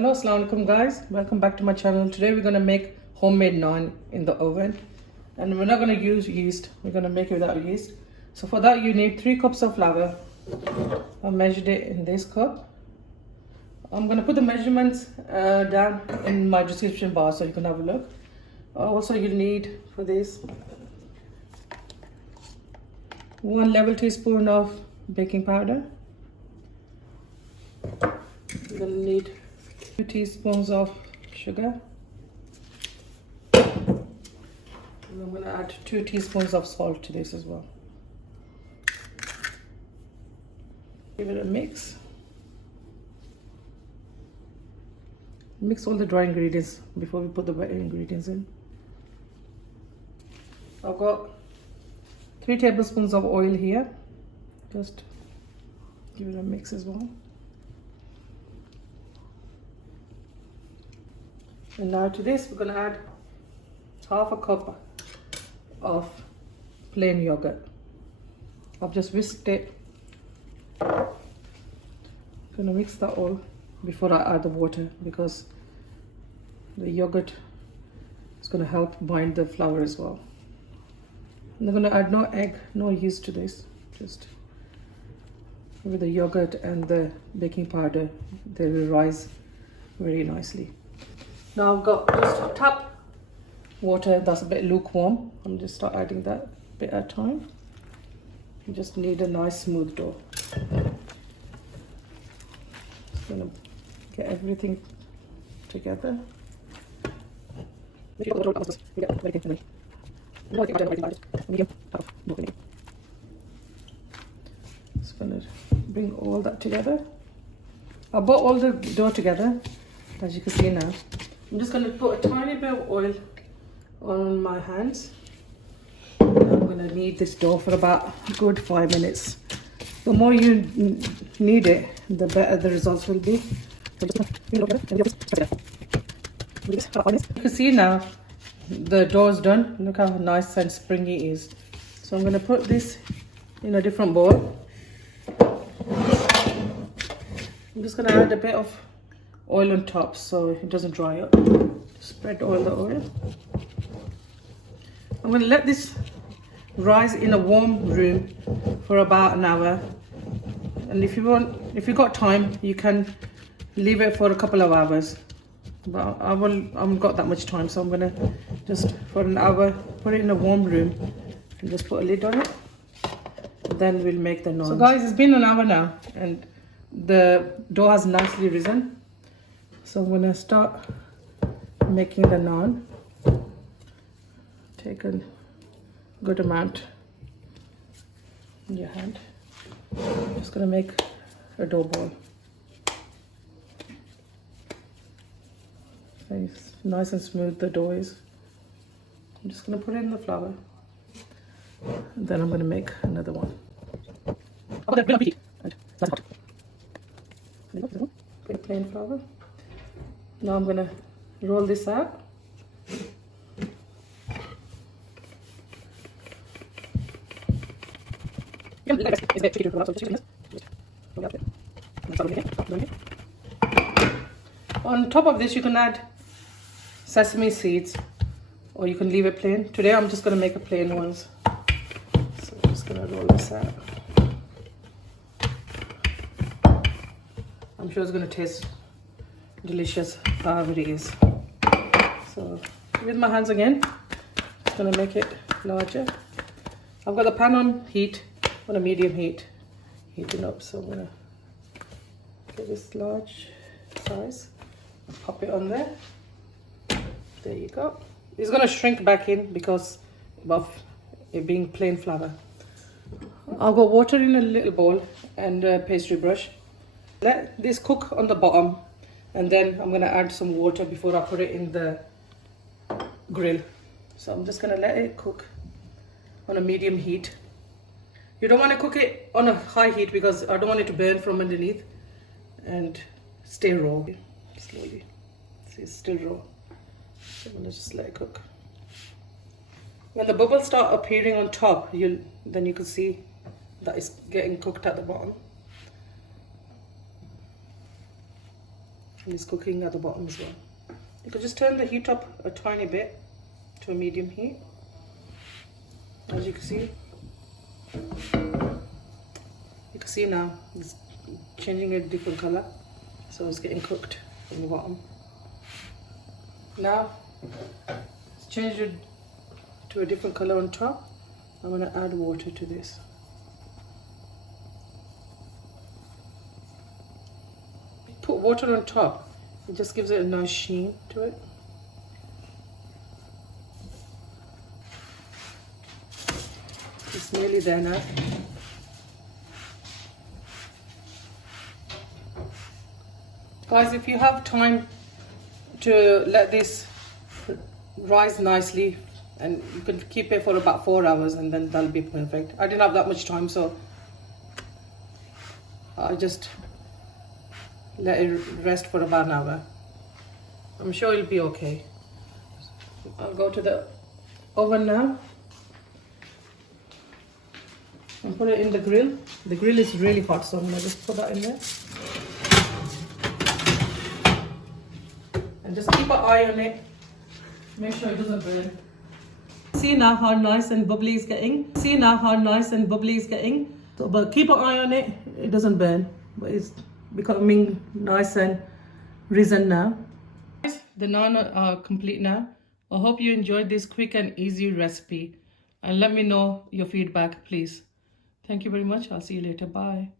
Hello, assalamu alaikum guys, welcome back to my channel. Today we're going to make homemade naan in the oven, and we're not going to use yeast, we're going to make it without yeast. So for that you need 3 cups of flour. I measured it in this cup. I'm going to put the measurements down in my description bar so you can have a look. Also you need for this 1 level teaspoon of baking powder. You're going to need 2 teaspoons of sugar. And I'm going to add 2 teaspoons of salt to this as well. Give it a mix. Mix all the dry ingredients before we put the wet ingredients in. I've got 3 tablespoons of oil here. Just give it a mix as well. And now to this, we're going to add half a cup of plain yogurt. I've just whisked it. I'm going to mix that all before I add the water, because the yogurt is going to help bind the flour as well. And I'm going to add no egg, no yeast to this. Just with the yogurt and the baking powder, they will rise very nicely. Now I've got just tap water that's a bit lukewarm. I'm just start adding that bit at a time. You just need a nice smooth dough. Just gonna get everything together. Just gonna bring all that together. I brought all the dough together, as you can see now. I'm just going to put a tiny bit of oil on my hands. I'm going to knead this dough for about a good 5 minutes. The more you knead it, the better the results will be. You can see now the dough is done. Look how nice and springy it is. So I'm going to put this in a different bowl. I'm just going to add a bit of oil on top so it doesn't dry up. Spread the oil. I'm going to let this rise in a warm room for about an hour, and if you got time, you can leave it for a couple of hours, but I haven't got that much time, so I'm going to just for an hour put it in a warm room and just put a lid on it. Then we'll make the naan. So guys, it's been an hour now and the dough has nicely risen. So I'm going to start making the naan. Take a good amount in your hand. I'm just going to make a dough ball. It's nice and smooth the dough is. I'm just going to put it in the flour. And then I'm going to make another one. Plain flour. Now I'm going to roll this out. On top of this you can add sesame seeds, or you can leave it plain. Today I'm just going to make a plain ones. So I'm just going to roll this out. I'm sure it's going to taste delicious however it is. So with my hands again, just going to make it larger. I've got the pan on heat, on a medium heat, heating up. So I'm going to get this large size, pop it on there. There you go. It's going to shrink back in because of it being plain flour. I've got water in a little bowl and a pastry brush. Let this cook on the bottom, and then I'm going to add some water before I put it in the grill. So I'm just going to let it cook on a medium heat. You don't want to cook it on a high heat because I don't want it to burn from underneath, and stay raw. Slowly. See, it's still raw. So I'm going to just let it cook. When the bubbles start appearing on top, then you can see that it's getting cooked at the bottom. And it's cooking at the bottom as well. You can just turn the heat up a tiny bit to a medium heat. As you can see. You can see now it's changing a different color. So it's getting cooked from the bottom. Now it's changed it to a different color on top. I'm going to add water to this. Put water on top. It just gives it a nice sheen to it. It's nearly there now. Guys, if you have time to let this rise nicely, and you can keep it for about 4 hours, and then that'll be perfect. I didn't have that much time, so I just let it rest for about an hour. I'm sure it'll be okay. I'll go to the oven now and put it in the grill. The grill is really hot, so I'm gonna just put that in there. And just keep an eye on it. Make sure it doesn't burn. See now how nice and bubbly it's getting. See now how nice and bubbly it's getting. So, but keep an eye on it. It doesn't burn, but it's becoming nice and risen now. The naan are complete now. I hope you enjoyed this quick and easy recipe. And let me know your feedback, please. Thank you very much. I'll see you later. Bye.